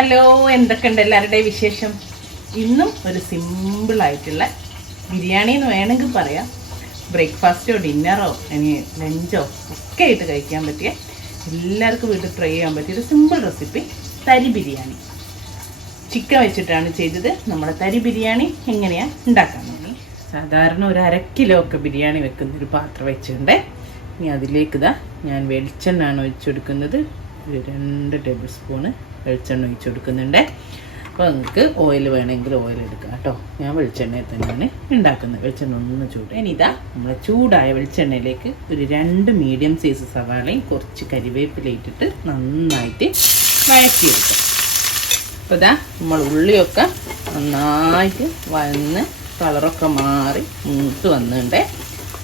Hello, എന്തൊക്കെയുണ്ട് എല്ലാവരുടെയും വിശേഷം? ഇന്നും ഒരു സിമ്പിളായിട്ടുള്ള ബിരിയാണി എന്ന് വേണമെങ്കിൽ പറയാം. ബ്രേക്ക്ഫാസ്റ്റോ ഡിന്നറോ ഇനി ലഞ്ചോ ഒക്കെ ആയിട്ട് കഴിക്കാൻ പറ്റിയ, എല്ലാവർക്കും വീട്ടിൽ ട്രൈ ചെയ്യാൻ പറ്റിയൊരു സിമ്പിൾ റെസിപ്പി തരി ബിരിയാണി. ചിക്കൻ വെച്ചിട്ടാണ് ചെയ്തത്. നമ്മുടെ തരി ബിരിയാണി എങ്ങനെയാണ് ഉണ്ടാക്കാൻ തുടങ്ങി. സാധാരണ ഒരു 1/2 കിലോ ഒക്കെ ബിരിയാണി വെക്കുന്നൊരു പാത്രം വെച്ചിട്ടുണ്ട്. ഇനി അതിലേക്ക് ഞാൻ വെളിച്ചെണ്ണയാണ് ഒഴിച്ചെടുക്കുന്നത്. ഒരു 2 ടേബിൾ സ്പൂണ് വെളിച്ചെണ്ണ ഒഴിച്ചു കൊടുക്കുന്നുണ്ട്. അപ്പോൾ നിങ്ങൾക്ക് ഓയിൽ വേണമെങ്കിൽ ഓയിൽ എടുക്കാം കേട്ടോ. ഞാൻ വെളിച്ചെണ്ണയിൽ തന്നെയാണ് ഉണ്ടാക്കുന്നത്. വെളിച്ചെണ്ണ ഒന്ന് ചൂട്. ഇനി നമ്മൾ ചൂടായ വെളിച്ചെണ്ണയിലേക്ക് ഒരു 2 മീഡിയം സൈസ് സവാളയും കുറച്ച് കരിവേപ്പില ഇട്ടിട്ട് നന്നായിട്ട് വഴറ്റിയെടുക്കാം. അപ്പോൾ നമ്മൾ ഉള്ളിയൊക്കെ നന്നായിട്ട് വന്ന് കളറൊക്കെ മാറി മൂത്ത് വന്നിട്ടുണ്ട്.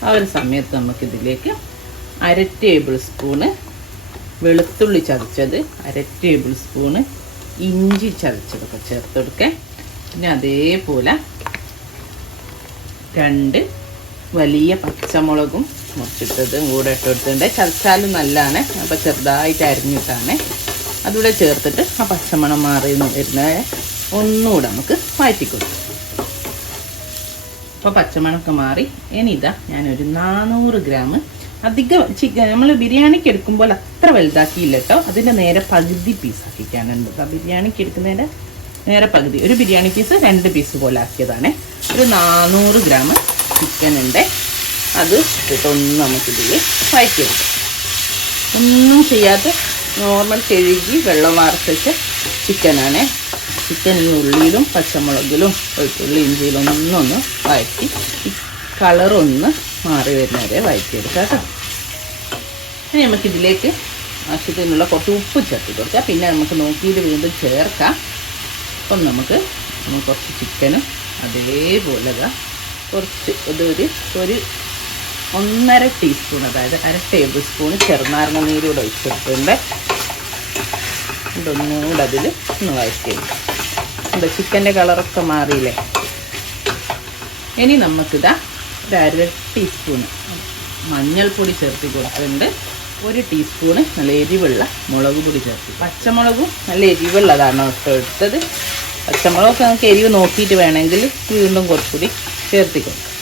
ആ ഒരു സമയത്ത് നമുക്കിതിലേക്ക് 1/2 ടേബിൾ സ്പൂണ് വെളുത്തുള്ളി ചതച്ചത്, 1/2 ടേബിൾ സ്പൂണ് ഇഞ്ചി ചതച്ചതൊക്കെ ചേർത്ത് കൊടുക്കുക. പിന്നെ അതേപോലെ 2 വലിയ പച്ചമുളകും മുറിച്ചിട്ടതും കൂടെ ഇട്ട് കൊടുത്തിട്ടുണ്ട്. ചതച്ചാലും നല്ലതാണ്. അപ്പോൾ ചെറുതായിട്ട് അരിഞ്ഞിട്ടാണ് അതുകൂടെ ചേർത്തിട്ട് ആ പച്ചമണം മാറി വരുന്ന ഒന്നുകൂടെ നമുക്ക് വഴറ്റി കൊടുക്കാം. അപ്പോൾ പച്ചമണമൊക്കെ മാറി. ഇനി ഞാനൊരു 400 ഗ്രാം അധികം ചിക്കൻ നമ്മൾ ബിരിയാണിക്ക് എടുക്കുമ്പോൾ അത്ര വലുതാക്കിയില്ല കേട്ടോ. അതിൻ്റെ നേരെ പകുതി പീസാക്കിക്കാനുണ്ട്. ആ ബിരിയാണിക്ക് എടുക്കുന്നതിൻ്റെ നേരെ പകുതി, ഒരു ബിരിയാണി പീസ് 2 പീസ് പോലെ ആക്കിയതാണ്. ഒരു 400 ഗ്രാം ചിക്കൻ ഉണ്ട്. അത് ഇട്ടിട്ടൊന്ന് നമുക്കിതിൽ വഴറ്റിയെടുക്കാം. ഒന്നും ചെയ്യാത്ത നോർമൽ കഴുകി വെള്ളം വാർത്തിച്ച ചിക്കനാണ്. ചിക്കൻ ഈ ഉള്ളിയിലും പച്ചമുളകിലും വെളുത്തുള്ളി ഇഞ്ചിയിലും ഒന്നൊന്ന് വഴറ്റി ഈ കളറൊന്ന് മാറി വരുന്നവരെ വഴറ്റിയെടുക്കാം കേട്ടോ. ഇനി നമുക്കിതിലേക്ക് ആവശ്യത്തിനുള്ള കുറച്ച് ഉപ്പ് ചേർത്ത് കൊടുക്കാം. പിന്നെ നമുക്ക് നോക്കിയിട്ട് വീണ്ടും ചേർക്കാം. അപ്പം നമുക്ക് കുറച്ച് ചിക്കനും അതേപോലെ കുറച്ച് ഒരു 1.5 ടീസ്പൂൺ, അതായത് 1/2 ടേബിൾ സ്പൂണ് ചെറുനാരങ്ങ നീരൂടെ ഒഴിച്ചെടുത്തിട്ടുണ്ട്. ഇതൊന്നുകൂടെ അതിൽ ഒന്ന് വഴറ്റിയെടുക്കാം. എന്താ ചിക്കൻ്റെ കളറൊക്കെ മാറിയില്ലേ. ഇനി നമുക്കിത് ഒരു 1/2 ടീസ്പൂണ് മഞ്ഞൾപ്പൊടി ചേർത്ത് കൊടുത്തിട്ടുണ്ട്. 1 ടീസ്പൂണ് നല്ല എരിവുള്ള മുളക് പൊടി ചേർത്ത്. പച്ചമുളകും നല്ല എരിവുള്ളതാണ് എടുത്തത്. പച്ചമുളകൊക്കെ നമുക്ക് എരിവ് നോക്കിയിട്ട് വേണമെങ്കിൽ വീണ്ടും കുറച്ചുകൂടി ചേർത്തി കൊടുക്കാം.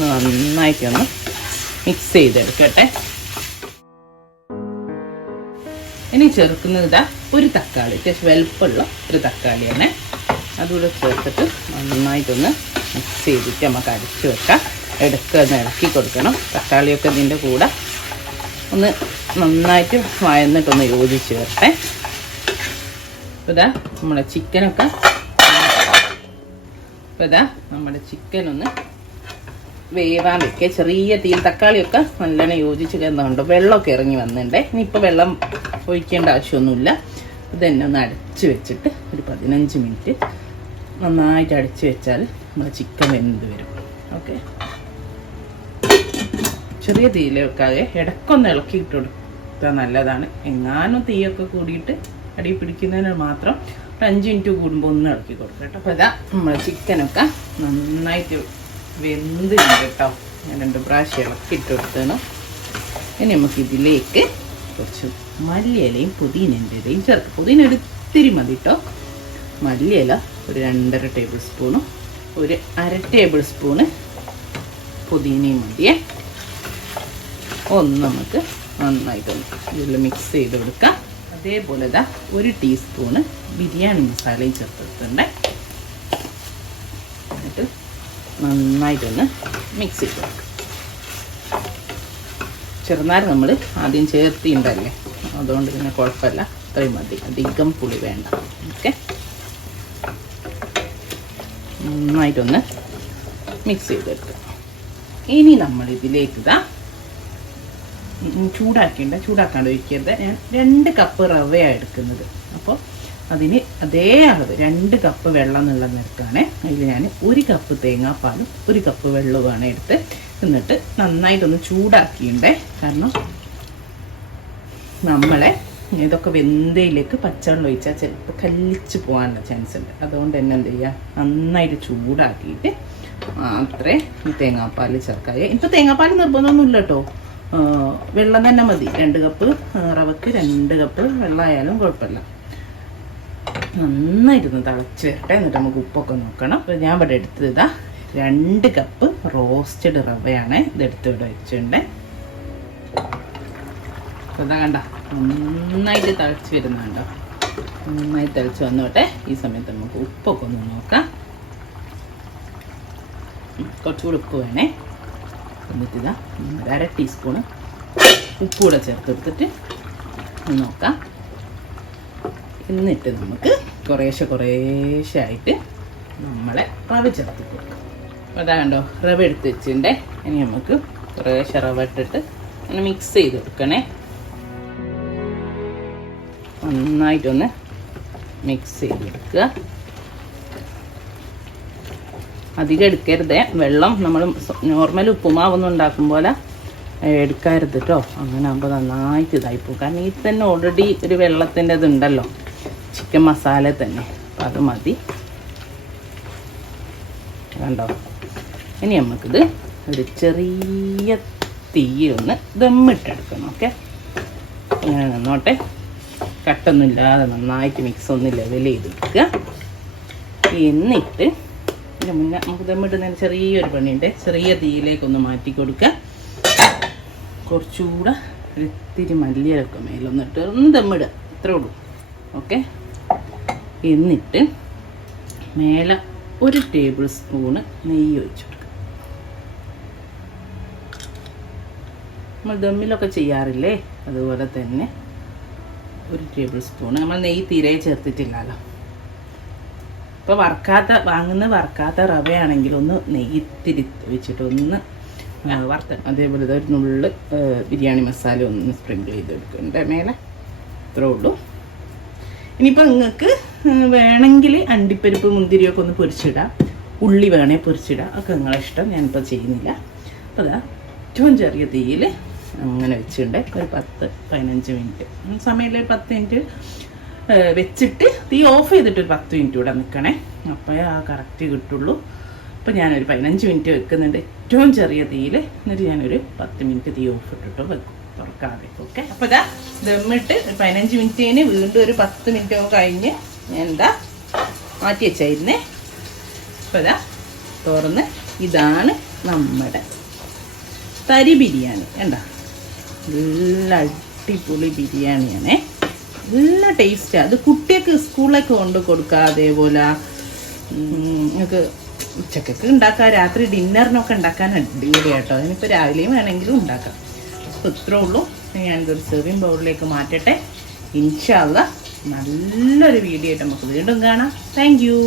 നന്നായിട്ടൊന്ന് മിക്സ് ചെയ്തെടുക്കട്ടെ. ഇനി ചേർക്കുന്നത് ഒരു തക്കാളി, അത്യാവശ്യം വലുപ്പമുള്ള ഒരു തക്കാളിയാണ്. അതുകൂടെ ചേർത്തിട്ട് നന്നായിട്ടൊന്ന് മിക്സ് ചെയ്തിട്ട് നമുക്ക് അടിച്ചു വെക്കാം. ഒന്ന് ഇളക്കി കൊടുക്കണം. തക്കാളിയൊക്കെ ഇതിൻ്റെ കൂടെ ഒന്ന് നന്നായിട്ട് വഴന്നിട്ടൊന്ന് യോജിച്ച് വരട്ടെ. അപ്പോൾ നമ്മുടെ ചിക്കനൊക്കെ നമ്മുടെ ചിക്കനൊന്ന് വേവാൻ വെക്കുക. ചെറിയ തീയിൽ തക്കാളിയൊക്കെ നല്ലോണം യോജിച്ച് കിടന്നുണ്ട്. വെള്ളമൊക്കെ ഇറങ്ങി വന്നിട്ടുണ്ട്. ഇനിയിപ്പോൾ വെള്ളം ഒഴിക്കേണ്ട ആവശ്യമൊന്നുമില്ല. ഇതന്നെ ഒന്ന് അടച്ച് വെച്ചിട്ട് ഒരു 15 മിനിറ്റ് നന്നായിട്ട് അടച്ച് വെച്ചാൽ നമ്മുടെ ചിക്കൻ വെന്ത് വരും. ഓക്കെ, ചെറിയ തീയിൽ വെക്കാതെ ഇടയ്ക്കൊന്ന് ഇളക്കിയിട്ട് കൊടുത്താൽ നല്ലതാണ്. എങ്ങാനും തീയൊക്കെ കൂടിയിട്ട് അടി പിടിക്കുന്നതിന് മാത്രം 5 മിനിറ്റ് കൂടുമ്പോൾ ഒന്ന് ഇളക്കി കൊടുക്കുക കേട്ടോ. അപ്പോൾ നമ്മൾ ചിക്കനൊക്കെ നന്നായിട്ട് വെന്ത് കേട്ടോ. ഞാൻ 2 പ്രാവശ്യം ഇളക്കിയിട്ട് കൊടുത്തണം. ഇനി നമുക്കിതിലേക്ക് കുറച്ച് മല്ലിയിലയും പുതിനൻ്റെ ഇലയും ചേർക്കാം. പുതിന ഒത്തിരി മതി കേട്ടോ. മല്ലിയില ഒരു 2.5 ടേബിൾ സ്പൂണും ഒരു 1/2 ടേബിൾ സ്പൂണ് പുതിനയും മതിയേ. ഒന്ന് നമുക്ക് നന്നായിട്ടൊന്ന് ഇതിൽ മിക്സ് ചെയ്ത് കൊടുക്കാം. അതേപോലെ 1 ടീസ്പൂണ് ബിരിയാണി മസാലയും ചേർത്തിട്ടുണ്ട്. എന്നിട്ട് നന്നായിട്ടൊന്ന് മിക്സ് ചെയ്ത് കൊടുക്കാം. ചെറുനാരങ്ങ നമ്മൾ ആദ്യം ചേർത്തിണ്ടല്ലേ, അതുകൊണ്ട് പിന്നെ കുഴപ്പമില്ല. അത്രയും മതി, അധികം പുളി വേണ്ട. ഓക്കെ, നന്നായിട്ടൊന്ന് മിക്സ് ചെയ്തെടുക്കുക. ഇനി നമ്മളിതിലേക്ക് ചൂടാക്കാണ്ട് ഒഴിക്കരുത്. ഞാൻ 2 കപ്പ് റവയാണ് എടുക്കുന്നത്. അപ്പോൾ അതിന് അതേ അളവ് 2 കപ്പ് വെള്ളം എന്നുള്ള നിരക്കാണ്. അതിൽ ഞാൻ 1 കപ്പ് തേങ്ങാപ്പാലും 1 കപ്പ് വെള്ളവുമാണ് എടുത്ത്. എന്നിട്ട് നന്നായിട്ടൊന്ന് ചൂടാക്കിയിട്ടേ. കാരണം നമ്മളെ ഇതൊക്കെ വെന്തയിലേക്ക് പച്ചവെള്ളം ഒഴിച്ചാൽ ചിലപ്പോൾ കല്ലിച്ച് പോകാനുള്ള ചാൻസ് ഉണ്ട്. അതുകൊണ്ട് തന്നെ എന്ത് ചെയ്യുക, നന്നായിട്ട് ചൂടാക്കിയിട്ട് മാത്രമേ തേങ്ങാപ്പാൽ ചേർക്കാതെ. ഇപ്പോൾ തേങ്ങാപ്പാൽ നിർബന്ധമൊന്നുമില്ല കേട്ടോ. വെള്ളം തന്നെ മതി. 2 കപ്പ് റവക്ക് 2 കപ്പ് വെള്ളമായാലും കുഴപ്പമില്ല. നന്നായിട്ടൊന്ന് തിളച്ച് വരട്ടെ. എന്നിട്ട് നമുക്ക് ഉപ്പൊക്കെ നോക്കണം. അപ്പോൾ ഞാൻ ഇവിടെ എടുത്തത് 2 കപ്പ് റോസ്റ്റഡ് റവയാണ് ഇതെടുത്ത് ഇവിടെ വെച്ചിട്ടുണ്ട്. അപ്പോൾ ഇതാ കണ്ട നന്നായിട്ട് തിളച്ച് വരുന്നുണ്ടോ? നന്നായി തിളച്ച് വന്നോട്ടെ. ഈ സമയത്ത് നമുക്ക് ഉപ്പൊക്കെ ഒന്ന് നോക്കാം. കുറച്ചുകൂടി ഉപ്പ് വേണേ. എന്നിട്ട് ഇതാ 1/2 ടീസ്പൂണ് ഉപ്പ് കൂടെ ചേർത്തെടുത്തിട്ട് നോക്കാം. എന്നിട്ട് നമുക്ക് കുറേശ്ശെ ആയിട്ട് നമ്മളെ റവ ചേർത്ത് കൊടുക്കാം. അതാ കണ്ടോ റവ എടുത്ത് വെച്ചിട്ടുണ്ടേ. ഇനി നമുക്ക് കുറേശ്ശെ റവ ഇട്ടിട്ട് അങ്ങനെ മിക്സ് ചെയ്ത് കൊടുക്കണേ. നന്നായിട്ടൊന്ന് മിക്സ് ചെയ്ത് എടുക്കുക. അധികം എടുക്കരുത്. വെള്ളം നമ്മൾ നോർമൽ ഉപ്പുമാവൊന്നും ഉണ്ടാക്കും പോലെ എടുക്കരുത് കേട്ടോ. അങ്ങനെ ആകുമ്പോൾ നന്നായിട്ട് ഇതായിപ്പോകും. കാരണം ഈ തന്നെ ഓൾറെഡി ഒരു വെള്ളത്തിൻ്റെ ഇതുണ്ടല്ലോ ചിക്കൻ മസാല തന്നെ. അപ്പം അത് മതി. കണ്ടോ? ഇനി നമുക്കിത് ഒരു ചെറിയ തീയൊന്ന് ദമ്മിട്ടെടുക്കണം. ഓക്കെ, അങ്ങനെ നിന്നോട്ടെ. കട്ടൊന്നും ഇല്ലാതെ നന്നായിട്ട് മിക്സ് ഒന്ന് ലെവൽ ചെയ്തെടുക്കുക. എന്നിട്ട് ഇതിന് മുന്നേ നമുക്ക് ദമ്മിടുന്നതിന് ചെറിയൊരു പണിയുണ്ട്. ചെറിയ തീയിലേക്കൊന്ന് മാറ്റി കൊടുക്കുക. കുറച്ചുകൂടെ ഇത്തിരി മല്ലിയിലൊക്കെ മേലൊന്നിട്ട് ഒന്ന് ദമ്മിടുക. ഇത്രേ ഉള്ളൂ. ഓക്കെ, എന്നിട്ട് മേലെ 1 ടേബിൾ സ്പൂണ് നെയ്യ് ഒഴിച്ചു കൊടുക്കുക. നമ്മൾ ദമ്മിലൊക്കെ ചെയ്യാറില്ലേ അതുപോലെ തന്നെ 1 ടേബിൾ സ്പൂണ്. നമ്മൾ നെയ്യ് തീരെ ചേർത്തിട്ടില്ലല്ലോ. ഇപ്പോൾ വാങ്ങുന്ന വറക്കാത്ത റവയാണെങ്കിൽ ഒന്ന് നെയ്യ് ഇത്തിരി വെച്ചിട്ട് ഒന്ന് വറുത്ത. അതേപോലെ ഒരു നുള്ള് ബിരിയാണി മസാല ഒന്ന് സ്പ്രിങ്കിൾ ചെയ്തെടുക്കുന്നുണ്ട് മേലെ. ഇത്രേ ഉള്ളൂ. ഇനിയിപ്പോൾ നിങ്ങൾക്ക് വേണമെങ്കിൽ അണ്ടിപ്പരിപ്പ് മുന്തിരിയൊക്കെ ഒന്ന് പൊരിച്ചിടാം. ഉള്ളി വേണേ പൊരിച്ചിടാം. ഒക്കെ നിങ്ങളെ ഇഷ്ടം. ഞാനിപ്പോൾ ചെയ്യുന്നില്ല. അപ്പോൾ അതാ ഏറ്റവും ചെറിയ തീയിൽ അങ്ങനെ വെച്ചിട്ടുണ്ട്. ഒരു 10-15 മിനിറ്റ് സമയമില്ല. 10 മിനിറ്റ് വെച്ചിട്ട് തീ ഓഫ് ചെയ്തിട്ട് ഒരു 10 മിനിറ്റ് കൂടെ നിൽക്കണേ. അപ്പോഴേ ആ കറക്റ്റ് കിട്ടുള്ളൂ. അപ്പോൾ ഞാനൊരു 15 മിനിറ്റ് വെക്കുന്നുണ്ട് ഏറ്റവും ചെറിയ തീയിൽ. എന്നിട്ട് ഞാനൊരു 10 മിനിറ്റ് തീ ഓഫ് ഇട്ടിട്ട് വെക്കും, തുറക്കാതെ. ഓക്കെ, അപ്പോൾ ഇതാ ദമ്മിട്ട് 15 മിനിറ്റിന് വീണ്ടും ഒരു 10 മിനിറ്റ് കഴിഞ്ഞ് ഞാൻ മാറ്റി വെച്ചായിരുന്നേ. അപ്പോൾ ഇതാ തുറന്ന് ഇതാണ് നമ്മുടെ തരി ബിരിയാണി. എന്താ നല്ല അടിപൊളി ബിരിയാണിയാണേ. നല്ല ടേസ്റ്റാണ്. അത് കുട്ടിയൊക്കെ സ്കൂളിലേക്ക് കൊണ്ട് കൊടുക്കുക. അതേപോലെ നിങ്ങൾക്ക് ഉച്ചക്കൊക്കെ ഉണ്ടാക്കാം. രാത്രി ഡിന്നറിനൊക്കെ ഉണ്ടാക്കാൻ അടിപൊളിയാട്ടോ. അതിനിപ്പോൾ രാവിലെയും വേണമെങ്കിലും ഉണ്ടാക്കാം. അപ്പോൾ ഇത്രേ ഉള്ളൂ. ഞാനിതൊരു സെർവിങ് ബൗളിലേക്ക് മാറ്റട്ടെ. ഇൻഷാ അല്ലാഹ് നല്ലൊരു വീഡിയോ ആയിട്ട് നമുക്ക് വീണ്ടും കാണാം. Thank you.